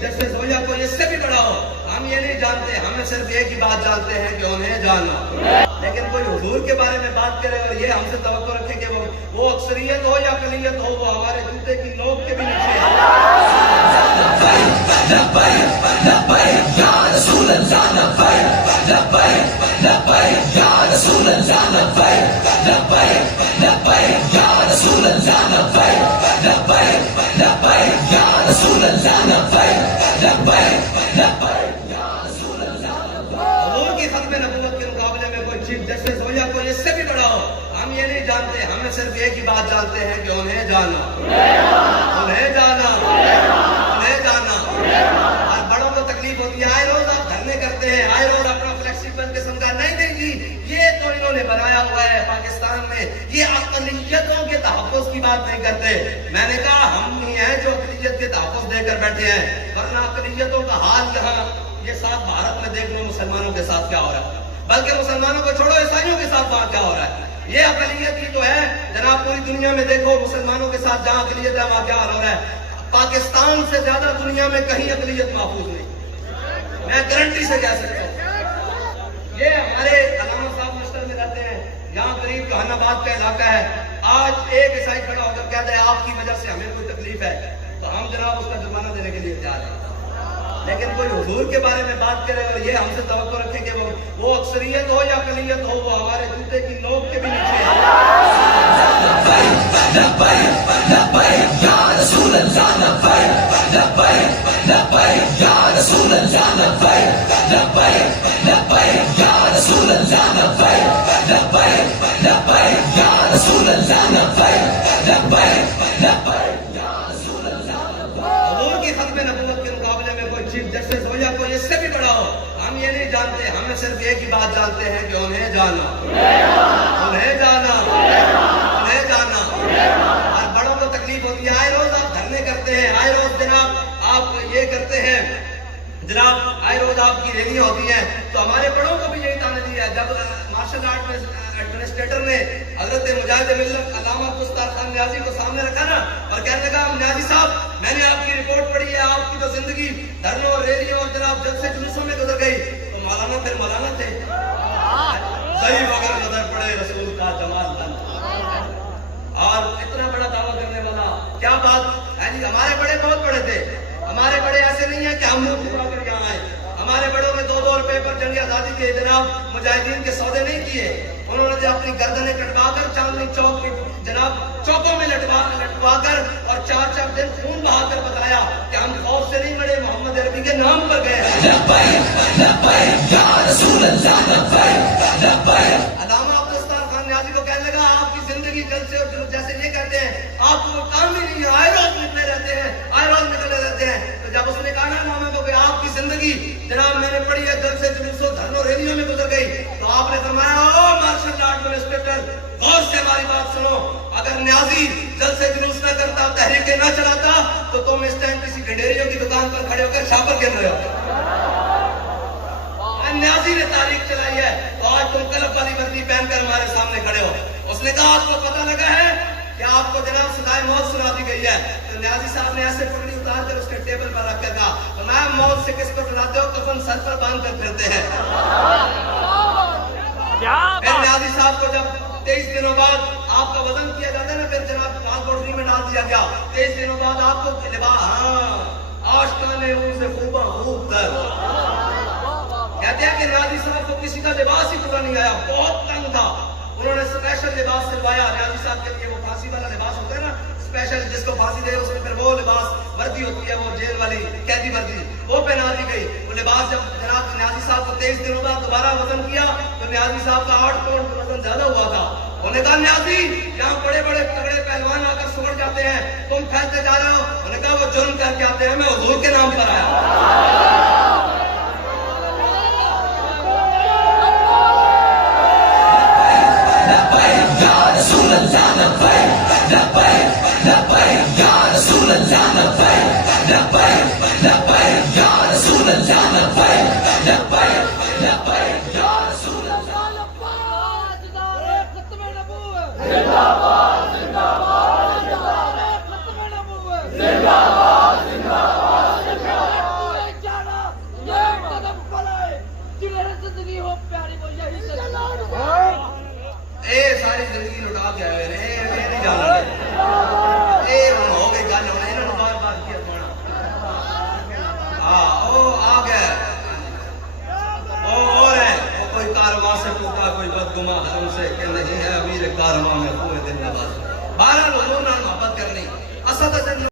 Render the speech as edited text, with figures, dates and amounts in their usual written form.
Justice हो या कोई इससे भी बड़ा हो, हम ये नहीं जानते, हमें सिर्फ एक ही बात जानते हैं कि उन्हें जाना। लेकिन कोई हुजूर के बारे में बात करे और ये हमसे तवक्को रखे कि वो अक्सरियत हो या अकलियत हो, वो हमारे जूते की नोक के भी नीचे है। हुजूर की खत्म नबूवत के मुकाबले में कोई चीफ जस्टिस हो या कोई इससे भी बड़ा हो, हम ये नहीं जानते, हमें सिर्फ एक ही बात जानते हैं कि उन्हें जाना, उन्हें जाना, उन्हें जाना। और बड़ों को तकलीफ होती है, आए रोज आप धरने करते हैं, आए रोज अपना फ्लेक्सिबल किस्म का, नहीं नहीं जी, ये तो इन्होंने बनाया हुआ है पाकिस्तान में, ये अक़लियतों के तहफ़्फ़ुज़ की बात नहीं करते। मैंने कहा हम ही हैं जो अक़लियत के तहफ़्फ़ुज़ देकर बैठे हैं, वरना अक़लियतों का हाल यहाँ ये साथ भारत में देख लो मुसलमानों के साथ क्या हो रहा है, बल्कि मुसलमानों को छोड़ो ईसाइयों के साथ वहां क्या हो रहा है। ये अक़लियत ही तो है जनाब, पूरी दुनिया में देखो मुसलमानों के साथ जहां अक़लियत है वहां क्या हाल हो रहा है। पाकिस्तान से ज्यादा दुनिया में कहीं अक़लियत महफूज नहीं, मैं गारंटी से कह सकता हूँ। ये हमारे अलामा साहब मस्टर में रहते हैं, यहाँ करीब जहानाबाद का इलाका है, आज एक ईसाई खड़ा होकर कहता है आपकी वजह से हमें कोई तकलीफ है, तो हम जनाब उसका जुर्माना देने के लिए तैयार हैं। लेकिन कोई हुजूर के बारे में बात करे और ये हमसे तवक्को रखे कि वो अक्सरियत हो या अकलियत हो, वो हमारे जूते की नोक के भी नीचे है। हुजूर की खत्म नबूवत के मुकाबले में कोई चीफ जस्टिस हो या कोई इससे भी बड़ा हो, हम ये नहीं जानते, हमें सिर्फ एक ही बात जानते हैं कि उन्हें जाना, उन्हें जाना, उन्हें जाना। और बड़ों को तकलीफ होती है, आए रोज आप धरने करते हैं, आए रोज जनाब आप ये करते हैं, जनाब आए रोज आपकी रैलियां होती हैं, तो हमारे बड़ों को भी यही ताना दिया है। जब मार्शल आर्ट में एडमिनिस्ट्रेटर ने हजरत मुजाहिद मिल्लत अल्लामा गुस्तार खान न्याजी को सामने रखा ना और कहने लगा न्याजी साहब मैंने आपकी रिपोर्ट पढ़ी है, आपकी तो जिंदगी धरनों रैलियों और जनाब जब से जुलूसों में गुजर गई, तो मौलाना फिर मौलाना थे, सही वगैरह नजर पड़े रसूल का जमाल लन। और इतना बड़ा दावा करने वाला क्या बात है जी। हमारे बड़े बहुत बड़े थे, हमारे बड़े ऐसे नहीं है कि हम मुंह छुपा कर यहाँ आए। हमारे बड़ों ने 2-2 रुपए पर जंग आजादी के जनाब मुजाहिदीन के सौदे नहीं किए, उन्होंने अपनी गर्दनें कटवा कर चांदनी चौक में जनाब चौकों में लटवा कर और 4-4 दिन खून बहाकर बताया कि हम खौफ से नहीं मरे, मोहम्मद अरबी के नाम पर गए। अल्लामा गुस्तार खान न्याजी को कहने लगा आपकी जिंदगी जलसे और जुलूस जैसे ये कहते हैं, आपको काम ही नहीं है, आए रोज निकले रहते हैं, आए रोज निकले रहते हैं। तो जब उसने कहा ना मामा को कि आपकी जिंदगी जनाब मैंने पढ़ी है जलसे जुलूसों धरनों रैलियों में गुजर गई, तो आपने फरमाया ओ मार्शल आर्ट एडमिनिस्ट्रेटर गौर से हमारी बात सुनो, अगर न्याजी जलसे जुलूस न करता, तहरीकें न चलाता, तो तुम इस टाइम किसी गंडेरियों की दुकान पर खड़े होकर शापर गिन रहे हो। न्याजी ने तारीख चलाई है तो आज तुम कलफ वाली वर्दी पहनकर हमारे सामने खड़े हो। उसने कहा आपको पता लगा है कि आपको जनाब सजाए मौत सुना दी गई है। तो न्याजी साहब ने ऐसे पगड़ी उतार कर उसके टेबल पर रख कर कहा तो मैं मौत से किसको डराते हो, कफन सर पर बांध कर फिरते हैं। फिर न्याजी साहब को जब 23 दिनों बाद आपका वजन किया जाता है ना, फिर जनाब ट्रांसपोर्टरी में डाल दिया गया। 23 दिनों बाद आपको लिबास आशिका ने उनसे खूबा खूब कर कहते हैं कि न्याजी साहब को किसी का लिबास ही पूरा नहीं आया, बहुत तंग था। उन्होंने स्पेशल लिबास सिलवाया न्याजी साहब के लिए, वो फांसी वाला लिबास होता है ना स्पेशल, जिसको फांसी दे उसमें फिर वो लिबास वर्दी होती है, वो जेल वाली कैदी वर्दी, वो पहना दी गई। वो लिबास जब जनाब न्याजी साहब को 23 दिनों बाद दोबारा वजन किया तो न्याजी साहब का 8 पाउंड वजन ज्यादा हुआ था। उन्होंने कहा न्याजी यहाँ बड़े बड़े तगड़े पहलवान आकर सुगड़ जाते हैं, तुम फैलते जा रहे हो। उन्होंने कहा वो जुर्म करके आते हैं, मैं हुजूर के नाम पर आया। آ گیا نہیں جانا ہو گئی گل ہوں یہاں بار بار کیا پڑھنا ہاں وہ آ گیا اور ہے وہ کوئی کارواں سے ٹوٹا کوئی بدگماں ہم سے کہ نہیں ہے امیر کارواں میں پورے دن نواز 12 لوگوں نے محبت کرنی اسد